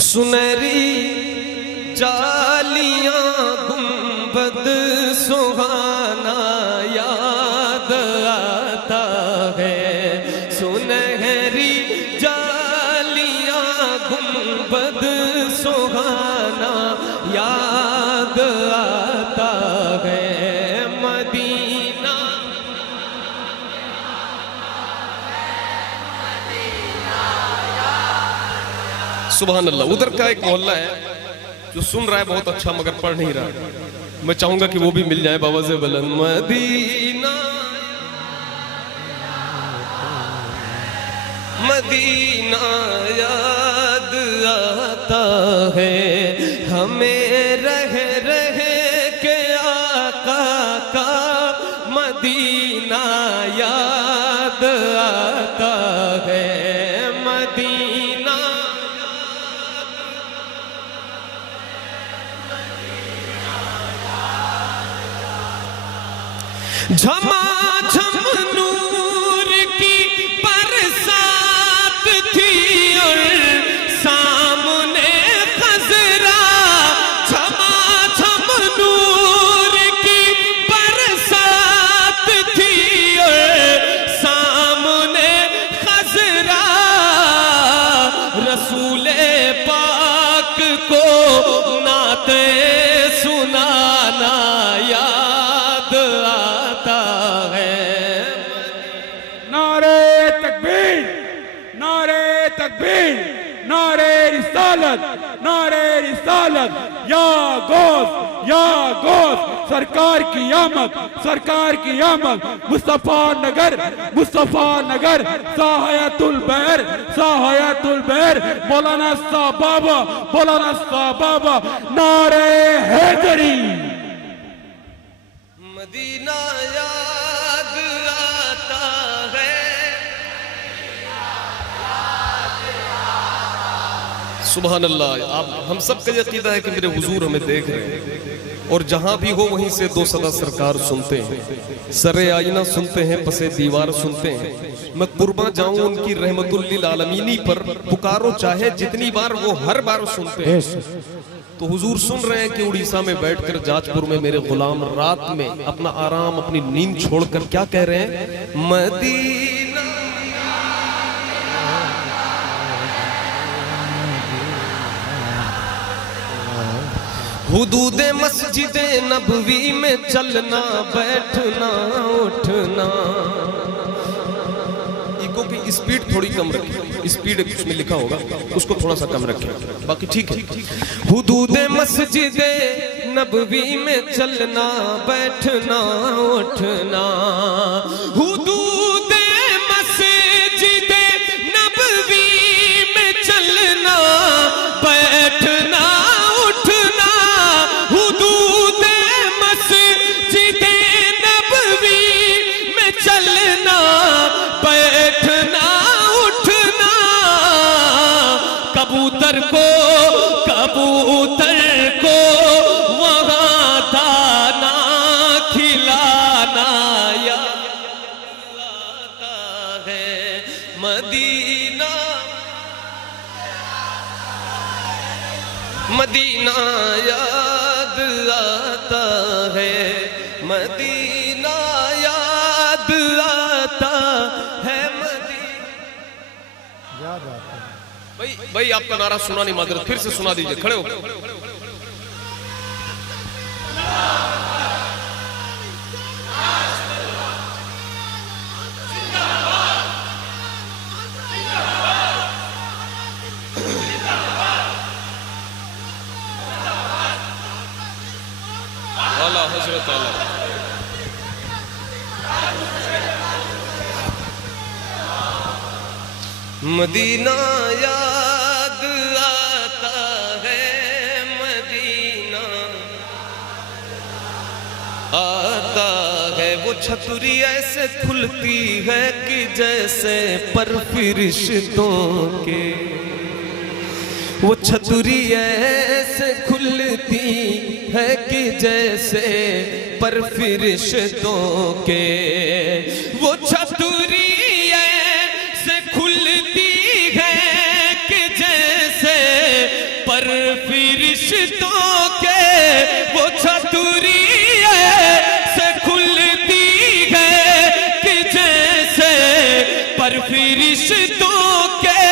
सुनहरी जालियां गुंबद सुहाना याद आता है। सुनहरी जालियां गुंबद सुहाना याद आता है। मदीना सुभान अल्लाह। उधर का एक मोहल्ला है जो सुन रहा है बहुत अच्छा मगर पढ़ नहीं रहा। मैं चाहूंगा कि वो भी मिल जाए बाबा से बुलंद। मदीना मदीना याद आता है हमें रह रह के आका का मदीना याद आता है। मदीना झमाझम नूर की बरसात थी और सामने खजरा। झमाझम नूर की बरसात थी और सामने खजरा। रसूले पाक को नाते सुनाना याद आता है। नारे तकबीर, नारे तकबीर, नारे रिसालत, नारे रिसालत। या गौस सरकार की आमद, सरकार की आमद। मुस्तफा नगर, मुस्तफा नगर। साहयातुल बहर, साहयातुल बहर। मौलाना साहब बाबा, मौलाना साहब बाबा। नारे हैदरी। मदीना याद आता है। सुभान अल्लाह। आप हम सब का यकीदा है कि मेरे हुजूर हमें देख रहे हैं और जहां भी हो वहीं से दो सदा सरकार सुनते हैं। सरे आईना सुनते हैं, पसे दीवार सुनते हैं। मैं कुर्बान जाऊं उनकी रहमतुल लिल आलमीनी पर। पुकारो चाहे जितनी बार वो हर बार सुनते हैं। तो हुजूर सुन रहे हैं कि उड़ीसा में बैठकर जाजपुर में मेरे गुलाम रात में अपना आराम अपनी नींद छोड़कर क्या कह रहे हैं। मदीना हुदूदे मस्जिदे नबवी में चलना बैठना उठना। इको की स्पीड थोड़ी कम रखिए। स्पीड उसमें लिखा होगा उसको थोड़ा सा कम रखिए, बाकी ठीक है। हुदूदे मस्जिदे नबवी में चलना बैठना उठना। हुदूदे मस्जिदे नबवी में चलना बैठना उठना। हुदूदे मस्जिदे नबवी में चलना बैठना उठना। कबूतर को वहाँ दाना खिलाना याद आता है। मदीना मदीना याद आता है। मदीना याद आता है। याद आता है। भाई आपका नारा सुना नहीं मादर, फिर से सुना दीजिए। खड़े हो। आला हजरत आला। मदीना याद आता है। मदीना आता है। वो छतरी ऐसे खुलती है कि जैसे पर फरिश्तों के। वो छतरी ऐसे खुलती है कि जैसे पर फरिश्तों के। वो छतरी ऐसे खुलती है कि जैसे फरिश्तों के वो छतरी से खुलती है कि जैसे पर फरिश्तों के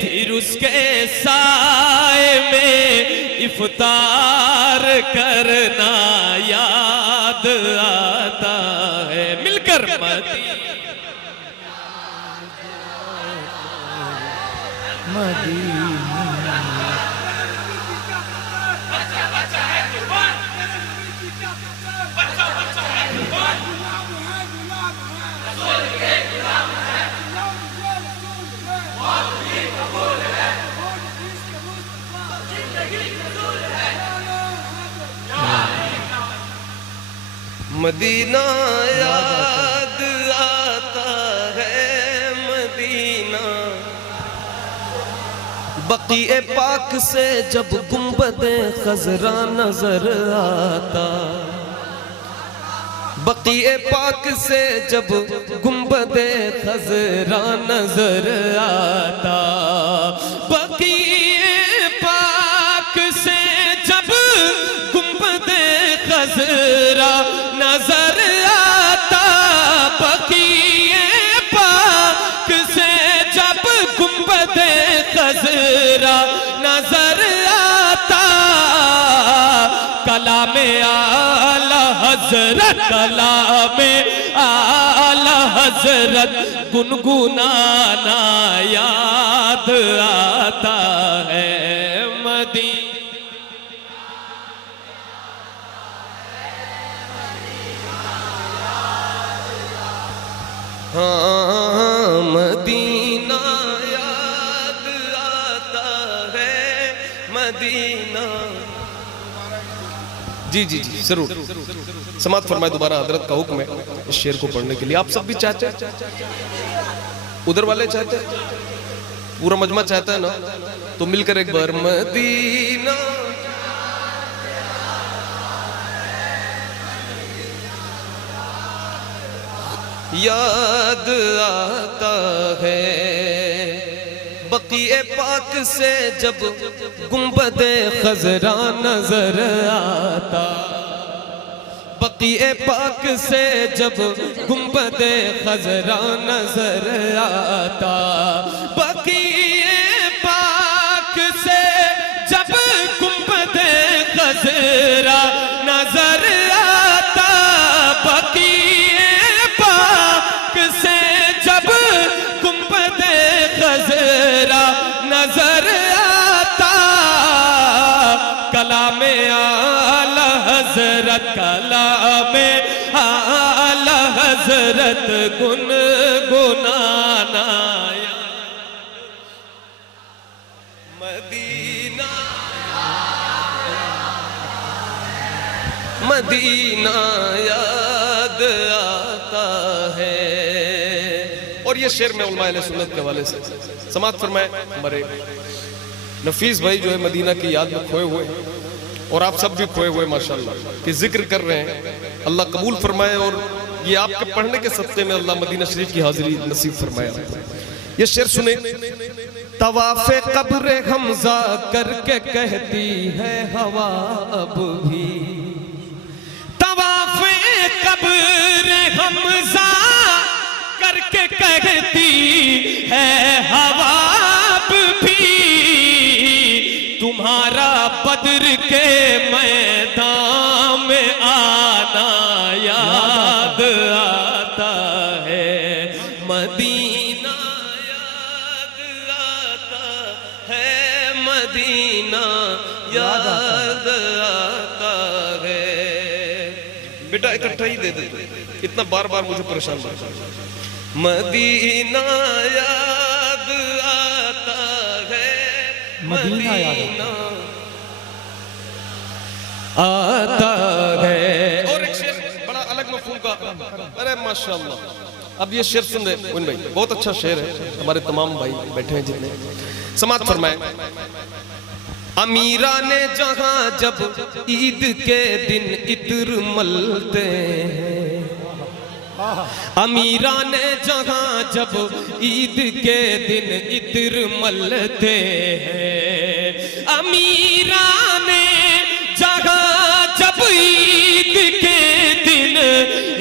फिर उसके साए में इफ्तार करना याद आता है। मिलकर मदीना याद आता है, मदीना। बक़ीए पाक से जब गुंबदे खज़रा नजर आता, बक़ीए पाक से जब गुंबदे खज़रा नजर आता, बक़ीए पाक से जब गुंबदे खज़रा नजर आता, बक़ीए पाक से जब गुंबदे खज़रा नजर आता, कलामे आला हज़रत, कलामे आला हज़रत गुनगुनाना याद आता है। मदीना हाँ, मदीना याद आता है, मदीना। जी जी जी जरूर समाप्त फरमाए। दोबारा हजरत का हुक्म है इस शेर को पढ़ने के लिए। आप सब भी चाहते हैं, उधर वाले चाहते हैं, पूरा मजमा चाहता है ना, तो मिलकर एक बार मदीना याद आता है। बक़ीए पाक से जब गुंबदे खज़रा नजर आता, बक़ीए पाक से जब गुंबदे खज़रा नजर आता, बक़ीए पाक से जब गुंबदे खज़रा नजर आता, बक़ीए पाक से जब गुंबदे खज़रा नजर आता, कलामे आला हज़रत, कलामे आला हज़रत गुनगुनाना मदीना, मदीना याद आता है। और ये शेर में उलमा अहले सुन्नत के हवाले से समाअत फरमाए हमारे नफीस भाई जो है मदीना की याद में खोए हुए, और आप सब भी खोए हुए माशाल्लाह कि जिक्र कर रहे हैं। अल्लाह कबूल फरमाए और ये आपके पढ़ने के सत्ते में अल्लाह मदीना शरीफ की हाजिरी नसीब फरमाए। ये शेर सुने। तवाफ़े कब्र हमजा करके कहती है हवा अब भी, तवाफ़े कब्र हमजा करके कहती है हवा अब भी, तुम्हारा बद्र के मैदान में आना याद आता है। मदीना याद आता है, मदीना याद आता है। बेटा इकट्ठा ही दे दे, इतना बार बार मुझे परेशान करता है। मदीना याद आता है, मदीना आता है। और एक शेर बड़ा अलग मफहूम का, अरे माशाअल्लाह। अब ये शेर सुन रहे उन भाई, बहुत अच्छा शेर है, हमारे तमाम भाई बैठे हैं जितने, समाअत फरमाए। अमीरा ने जहां जब ईद के दिन इत्र मलते हैं, अमीरा ने जहां जब ईद के दिन इत्र मलते हैं, अमीराने जगह जब ईद के दिन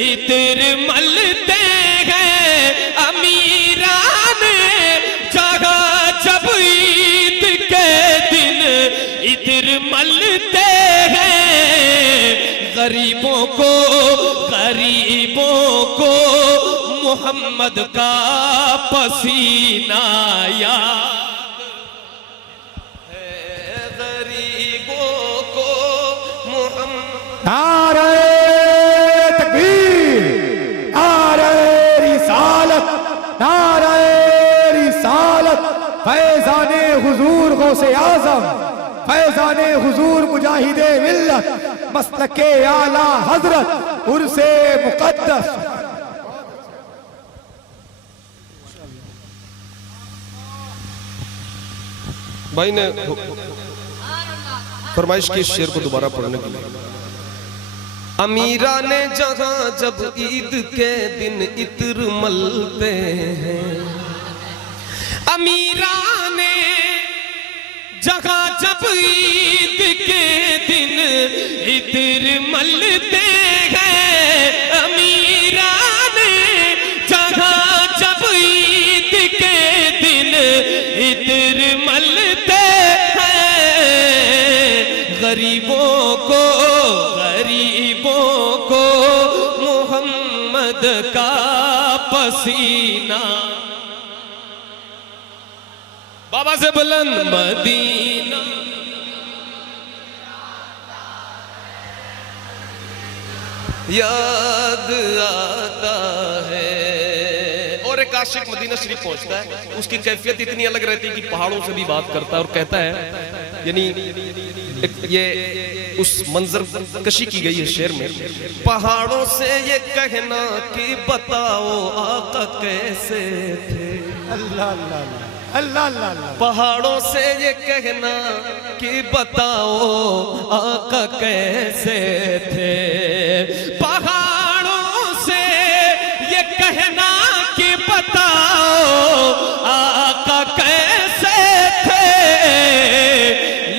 इतर मलते हैं, अमीराने जगह जब ईद के दिन इतर मलते हैं। गरीबों को मोहम्मद का पसीना याद है, गरीबों को मोहम्मद। नारे तकबीर, नारे रिसालत, नारे रिसालत। फैज़ाने हुजूर गौसे आज़म, फैज़ाने हुजूर मुजाहिदे मिल्लत, मसलके आला हजरत उर्से मुक़द्दस। भाई ने फरमाइश की शेर को दोबारा पढ़ने के लिए। अमीरा ने जहां जब ईद के दिन इत्र मलते हैं, अमीरा ने जहां जब ईद के दिन इत्र मलते हैं, अमीरा ने जहां जब ईद के दिन इत्र मलते हैं। गरीबों को मोहम्मद का पसीना, बाबा से बुलंद मदीना याद आता है। और एक आशिक मदीना शरीफ पहुंचता है, उसकी कैफियत इतनी अलग रहती है कि पहाड़ों से भी बात करता है और कहता है, यानी ये उस मंजर कशी की गई है शेर में। पहाड़ों से ये कहना कि बताओ आका कैसे थे, अल्लाह अल्लाह अल्लाह अल्लाह। पहाड़ों से ये कहना कि बताओ आका कैसे थे, पहाड़ों से ये कहना कि बताओ आका कैसे थे।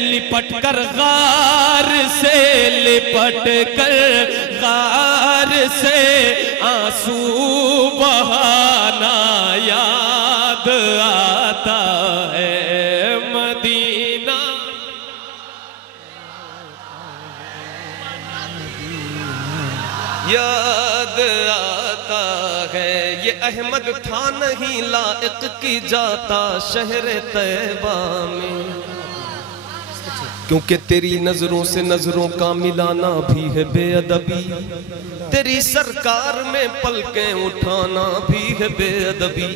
लिपट कर गार से, लिपट कर गार से आंसू बहाना याद आता है। मदीना याद आता है। ये अहमद था नहीं लायक की जाता शहर तैबा में, क्योंकि तेरी नजरों से नजरों का मिलाना भी है बेअदबी, तेरी सरकार में पलकें उठाना भी है बेअदबी।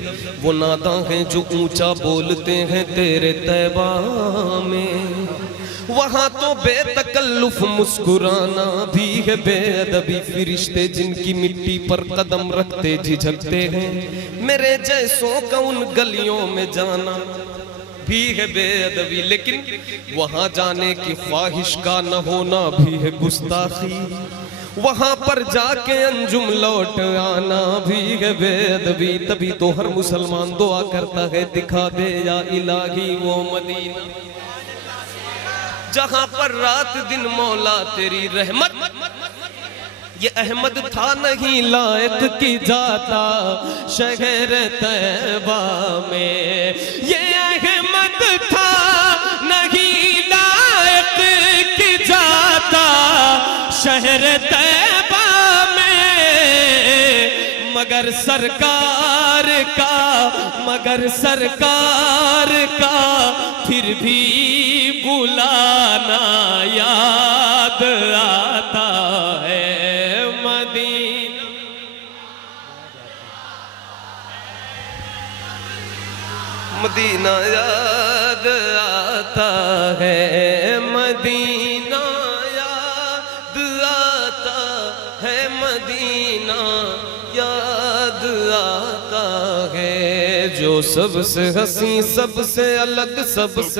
वो नादा हैं जो ऊंचा बोलते हैं तेरे तैबा में, वहां तो बेतकल्लुफ मुस्कुराना भी है बेअदबी। फिरिश्ते जिनकी मिट्टी पर कदम रखते झिझकते हैं, मेरे जैसों का उन गलियों में जाना भी है बेअदबी। लेकिन वहां जाने की ख्वाहिश का न होना भी है गुस्ताखी, वहां पर जाके अंजुम लौट आना भी है बेअदबी। तभी तो हर मुसलमान दुआ करता है, दिखा दे या इलाही वो मदीना जहां पर रात दिन मौला तेरी रहमत। ये अहमद था नहीं लायक की जाता शहर तैबा में, ये अहमद था नहीं लायक की जाता शहर तैबा में। मगर सरकार का फिर भी बुलाना याद आता है। मदीना याद आता है, मदीना याद आता है, मदीना याद आता है। जो सबसे हसी सबसे अलग सबसे